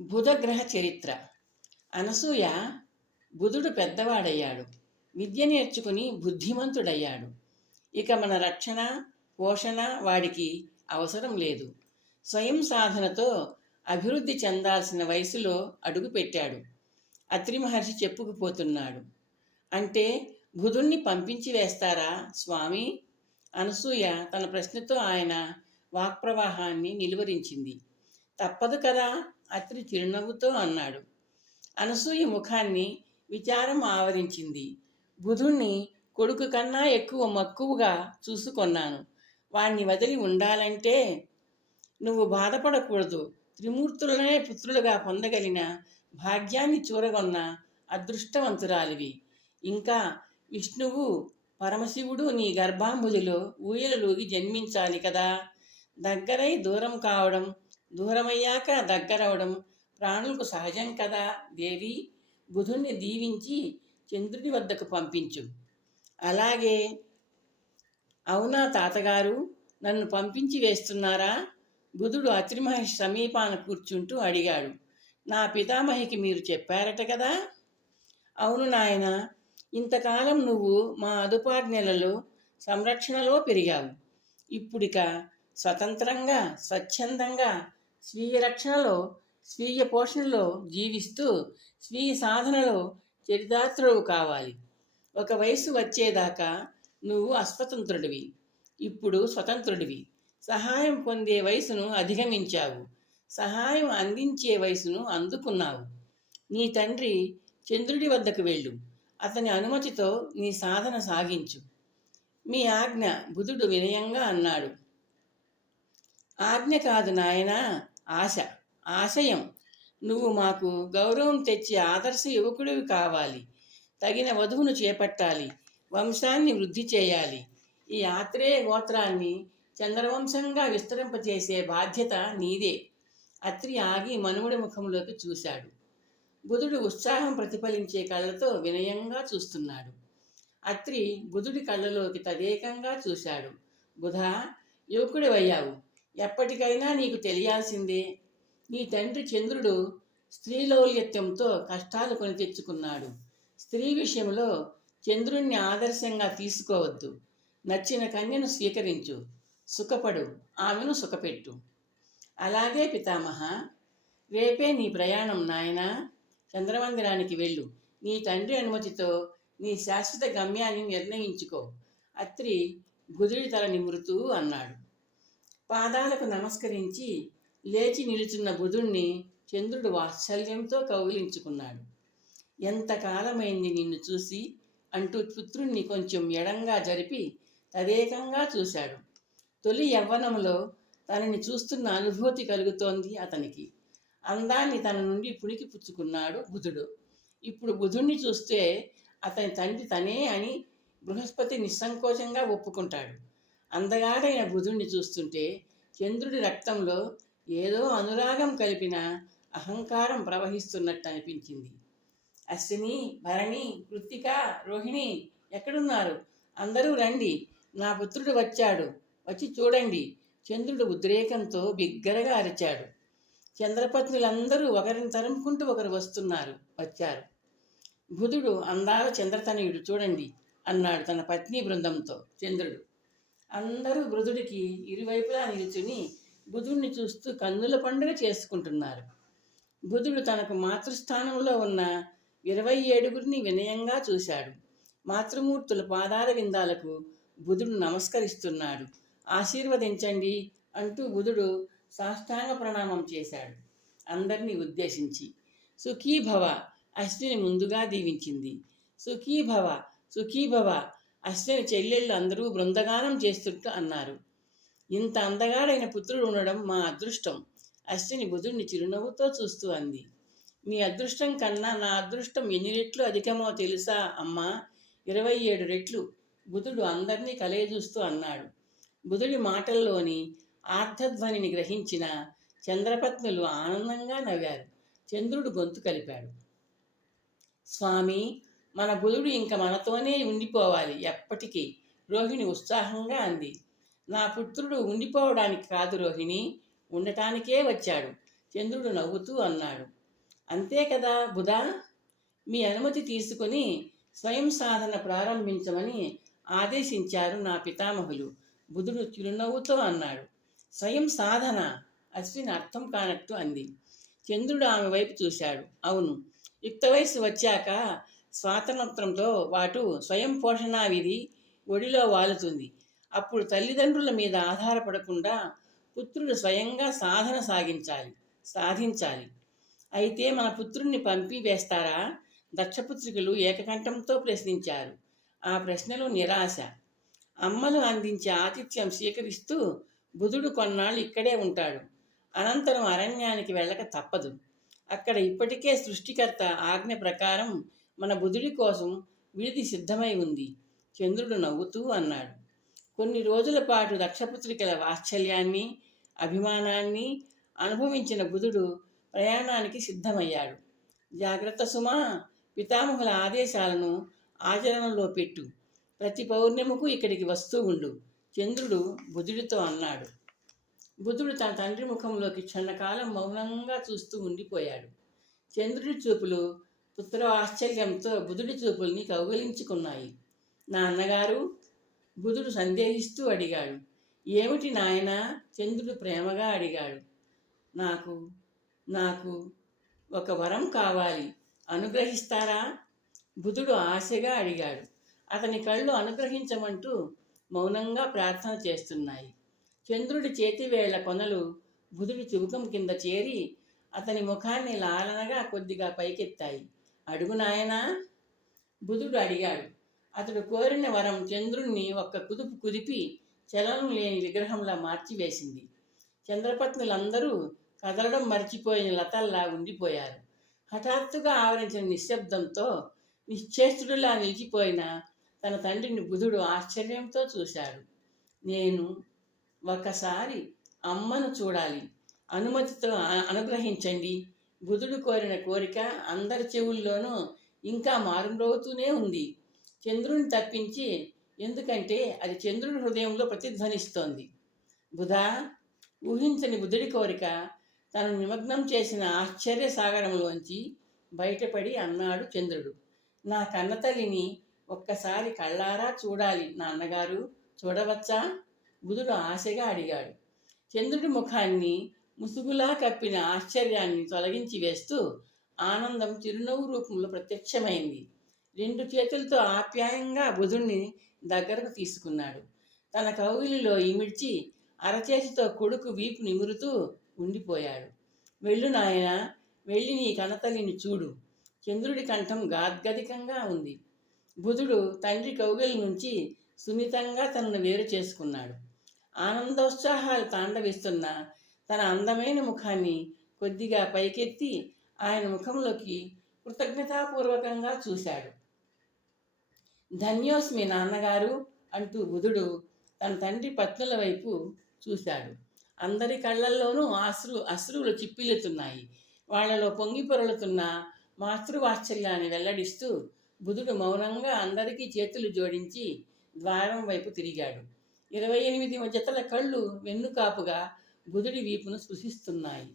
బుధగ్రహ చరిత్ర. అనసూయ బుధుడు పెద్దవాడయ్యాడు. విద్య నేర్చుకుని బుద్ధిమంతుడయ్యాడు. ఇక మన రక్షణ పోషణ వాడికి అవసరం లేదు. స్వయం సాధనతో అభివృద్ధి చెందాల్సిన వయసులో అడుగుపెట్టాడు అత్రి మహర్షి చెప్పుకుపోతున్నాడు. అంటే బుధుణ్ణి పంపించి వేస్తారా స్వామి? అనసూయ తన ప్రశ్నతో ఆయన వాక్ప్రవాహాన్ని నిలువరించింది. తప్పదు కదా అత్రి చిరునవ్వుతో అన్నాడు. అనసూయ ముఖాన్ని విచారం ఆవరించింది. బుధుణ్ణి కొడుకు కన్నా ఎక్కువ మక్కువగా చూసుకొన్నాను. వాణ్ణి వదిలి ఉండాలంటే నువ్వు బాధపడకూడదు. త్రిమూర్తులనే పుత్రులుగా పొందగలిగిన భాగ్యాన్ని చూరగొన్న అదృష్టవంతురాలివి. ఇంకా విష్ణువు పరమశివుడు నీ గర్భాంబుదిలో ఊయలలోకి జన్మించాలి కదా. దగ్గరై దూరం కావడం దూరమయ్యాక దగ్గరవడం ప్రాణులకు సహజం కదా దేవి? బుధుణ్ణి దీవించి చంద్రుడి వద్దకు పంపించు. అలాగే అవునా తాతగారు? నన్ను పంపించి వేస్తున్నారా? బుధుడు అత్రి సమీపాన కూర్చుంటూ అడిగాడు. నా పితామహికి మీరు చెప్పారట కదా? అవును నాయన ఇంతకాలం నువ్వు మా అదుపాజ్ఞలలో సంరక్షణలో పెరిగావు. ఇప్పుడిక స్వతంత్రంగా స్వచ్ఛందంగా స్వీయ రక్షణలో స్వీయ పోషణలో జీవిస్తూ స్వీయ సాధనలో చరితాత్రుడు కావాలి. ఒక వయసు వచ్చేదాకా నువ్వు అస్వతంత్రుడివి. ఇప్పుడు స్వతంత్రుడివి. సహాయం పొందే వయసును అధిగమించావు. సహాయం అందించే వయసును అందుకున్నావు. నీ తండ్రి చంద్రుడి వద్దకు వెళ్ళు. అతని అనుమతితో నీ సాధన సాగించు. మీ ఆజ్ఞ బుధుడు వినయంగా అన్నాడు. ఆజ్ఞ కాదు నాయనా ఆశ ఆశయం. నువ్వు మాకు గౌరవం తెచ్చి ఆదర్శ యువకుడివి కావాలి. తగిన వధువును చేపట్టాలి. వంశాన్ని వృద్ధి చేయాలి. ఈ ఆత్రేయ గోత్రాన్ని చంద్రవంశంగా విస్తరింపజేసే బాధ్యత నీదే. అత్రి ఆగి మనుముడి ముఖంలోకి చూశాడు. బుధుడు ఉత్సాహం ప్రతిఫలించే కళ్ళతో వినయంగా చూస్తున్నాడు. అత్రి బుధుడి కళ్ళలోకి తదేకంగా చూశాడు. బుధ యువకుడివయ్యావు. ఎప్పటికైనా నీకు తెలియాల్సిందే. నీ తండ్రి చంద్రుడు స్త్రీలౌల్యత్యంతో కష్టాలు కొని తెచ్చుకున్నాడు. స్త్రీ విషయంలో చంద్రుణ్ణి ఆదర్శంగా తీసుకోవద్దు. నచ్చిన కన్యను స్వీకరించు. సుఖపడు. ఆమెను సుఖపెట్టు. అలాగే పితామహ రేపే నీ ప్రయాణం నాయనా. చంద్రమందిరానికి వెళ్ళు. నీ తండ్రి అనుమతితో నీ శాశ్వత గమ్యాన్ని నిర్ణయించుకో. అత్రి బుధుడి తల నిమురుతూ అన్నాడు. పాదాలకు నమస్కరించి లేచి నిలుచున్న బుధుణ్ణి చంద్రుడు వాత్సల్యంతో కౌగిలించుకున్నాడు. ఎంతకాలమైంది నిన్ను చూసి? అంటూ పుత్రుణ్ణి కొంచెం ఎడంగా జరిపి తదేకంగా చూశాడు. తొలి యవ్వనంలో తనని చూస్తున్న అనుభూతి కలుగుతోంది అతనికి. అందాన్ని తన నుండి పుణికి పుచ్చుకున్నాడు బుధుడు. ఇప్పుడు బుధుణ్ణి చూస్తే అతని తండ్రి తనే అని బృహస్పతి నిస్సంకోచంగా ఒప్పుకుంటాడు. అందగాడైన బుధుణ్ణి చూస్తుంటే చంద్రుడి రక్తంలో ఏదో అనురాగం కలిపిన అహంకారం ప్రవహిస్తున్నట్టు అనిపించింది. అశ్విని భరణి కృత్తిక రోహిణి ఎక్కడున్నారు? అందరూ రండి. నా పుత్రుడు వచ్చాడు. వచ్చి చూడండి. చంద్రుడు ఉద్రేకంతో బిగ్గరగా అరిచాడు. చంద్రపత్నులందరూ ఒకరిని తరుముకుంటూ ఒకరు వస్తున్నారు. వచ్చారు. బుధుడు అందాల చంద్రతనయుడు చూడండి అన్నాడు తన పత్ని బృందంతో చంద్రుడు. అందరూ బృధుడికి ఇరువైపులా నిలుచుని బుధుడిని చూస్తూ కన్నుల పండుగ చేసుకుంటున్నారు. బుధుడు తనకు మాతృస్థానంలో ఉన్న ఇరవై ఏడుగురిని వినయంగా చూశాడు. మాతృమూర్తుల పాదాల విందాలకు బుధుడు నమస్కరిస్తున్నాడు. ఆశీర్వదించండి అంటూ బుధుడు సాష్టాంగ ప్రణామం చేశాడు. అందరినీ ఉద్దేశించి సుఖీభవ అశ్విని ముందుగా దీవించింది. సుఖీభవ సుఖీభవ అశ్విని చెల్లెళ్ళు అందరూ బృందగానం చేస్తుంటూ అన్నారు. ఇంత అందగాడైన పుత్రుడు ఉండడం మా అదృష్టం. అశ్విని బుధుడిని చిరునవ్వుతో చూస్తూ అంది. మీ అదృష్టం కన్నా నా అదృష్టం ఎన్ని రెట్లు అధికమో తెలుసా అమ్మా? ఇరవై ఏడు రెట్లు. బుధుడు అందరినీ కలయజూస్తూ అన్నాడు. బుధుడి మాటల్లోని ఆర్ధధ్వనిని గ్రహించిన చంద్రపత్నులు ఆనందంగా నవ్వారు. చంద్రుడు గొంతు కలిపాడు. స్వామి మన బుధుడు ఇంక మనతోనే ఉండిపోవాలి ఎప్పటికీ. రోహిణి ఉత్సాహంగా అంది. నా పుత్రుడు ఉండిపోవడానికి కాదు రోహిణి ఉండటానికే వచ్చాడు. చంద్రుడు నవ్వుతూ అన్నాడు. అంతే కదా బుధా? మీ అనుమతి తీసుకొని స్వయం సాధన ప్రారంభించమని ఆదేశించారు నా పితామహులు. బుధుడు చిరునవ్వుతో అన్నాడు. స్వయం సాధన అశ్విని అర్థం కానట్టు అంది. చంద్రుడు ఆమె వైపు చూశాడు. అవును యుక్త వయసు వచ్చాక స్వాతంత్రంతో పాటు స్వయం పోషణ విధి ఒడిలో వాలుతుంది. అప్పుడు తల్లిదండ్రుల మీద ఆధారపడకుండా పుత్రుడు స్వయంగా సాధన సాగించాలి సాధించాలి. అయితే మన పుత్రుణ్ణి పంపివేస్తారా దక్షపుత్రికలు ఏకకంఠంతో ప్రశ్నించారు. ఆ ప్రశ్నలు నిరాశ. అమ్మలు అందించే ఆతిథ్యం స్వీకరిస్తూ బుధుడు కొన్నాళ్ళు ఇక్కడే ఉంటాడు. అనంతరం అరణ్యానికి వెళ్ళక తప్పదు. అక్కడ ఇప్పటికే సృష్టికర్త ఆజ్ఞ ప్రకారం మన బుధుడి కోసం విడిది సిద్ధమై ఉంది. చంద్రుడు నవ్వుతూ అన్నాడు. కొన్ని రోజుల పాటు దక్షపుత్రికల వాత్సల్యాన్ని అభిమానాన్ని అనుభవించిన బుధుడు ప్రయాణానికి సిద్ధమయ్యాడు. జాగ్రత్త సుమా పితామహుల ఆదేశాలను ఆచరణలో పెట్టు. ప్రతి పౌర్ణిమకు ఇక్కడికి వస్తూ ఉండు చంద్రుడు బుధుడితో అన్నాడు. బుధుడు తన తండ్రి ముఖంలోకి క్షణకాలం మౌనంగా చూస్తూ ఉండిపోయాడు. చంద్రుడి చూపులు పుత్ర ఆశ్చర్యంతో బుధుడి చూపుల్ని కౌగిలించుకున్నాయి. నా అన్నగారు బుధుడు సందేహిస్తూ అడిగాడు ఏమిటి నాయన? చంద్రుడు ప్రేమగా అడిగాడు నాకు నాకు ఒక వరం కావాలి అనుగ్రహిస్తారా? బుధుడు ఆశగా అడిగాడు అతని కళ్ళు అనుగ్రహించమంటూ మౌనంగా ప్రార్థన చేస్తున్నాయి. చంద్రుడి చేతివేళ్ళ కొనలు బుధుడి చుబుకం కింద చేరి అతని ముఖాన్ని లాలనగా కొద్దిగా పైకెత్తాయి. అడుగు నాయనా. బుధుడు అడిగాడు. అతడు కోరిన వరం చంద్రుణ్ణి ఒక్క కుదుపు కుదిపి చలనం లేని విగ్రహంలా మార్చివేసింది. చంద్రపత్నులందరూ కదలడం మర్చిపోయిన లతల్లా ఉండిపోయారు. హఠాత్తుగా ఆవరించిన నిశ్శబ్దంతో నిశ్చేష్టుడిలా నిలిచిపోయిన తన తండ్రిని బుధుడు ఆశ్చర్యంతో చూశాడు. నేను ఒకసారి అమ్మను చూడాలి. అనుమతితో అనుగ్రహించండి. బుధుడు కోరిన కోరిక అందరి చెవుల్లోనూ ఇంకా మారుమ్రోగుతూనే ఉంది. చంద్రుని తప్పించి ఎందుకంటే అది చంద్రుని హృదయంలో ప్రతిధ్వనిస్తోంది. బుధా ఊహించని బుధుడి కోరిక తను నిమగ్నం చేసిన ఆశ్చర్య సాగరంలోంచి బయటపడి అన్నాడు చంద్రుడు. నా కన్నతల్లిని ఒక్కసారి కళ్ళారా చూడాలి నాన్నగారు చూడవచ్చా? బుధుడు ఆశగా అడిగాడు. చంద్రుడి ముఖాన్ని ముసుగులా కప్పిన ఆశ్చర్యాన్ని తొలగించి వేస్తూ ఆనందం చిరునవ్వు రూపంలో ప్రత్యక్షమైంది. రెండు చేతులతో ఆప్యాయంగా బుధుణ్ణి దగ్గరకు తీసుకున్నాడు. తన కౌగిలిలో ఇమిడ్చి అరచేతితో కొడుకు వీపు నిమురుతూ ఉండిపోయాడు. వెళ్ళు నాయన వెళ్ళి నీ కనతల్లిని చూడు. చంద్రుడి కంఠం గాద్గదికంగా ఉంది. బుధుడు తండ్రి కౌగిలి నుంచి సున్నితంగా తనను వేరు చేసుకున్నాడు. ఆనందోత్సాహాలు తాండవిస్తున్న తన అందమైన ముఖాన్ని కొద్దిగా పైకెత్తి ఆయన ముఖంలోకి కృతజ్ఞతాపూర్వకంగా చూశాడు. ధన్యోస్మి నాన్నగారు అంటూ బుధుడు తన తండ్రి పత్నుల వైపు చూశాడు. అందరి కళ్ళల్లోనూ అశ్రు అశ్రువులు చిప్పిల్లుతున్నాయి. వాళ్ళలో పొంగి పొరలుతున్న మాతృవాత్సల్యాన్ని వెల్లడిస్తూ బుధుడు మౌనంగా అందరికీ చేతులు జోడించి ద్వారం వైపు తిరిగాడు. ఇరవై ఎనిమిది జతల కళ్ళు వెన్నుకాపుగా గుదడి వీపును స్పృశిస్తున్నాయి.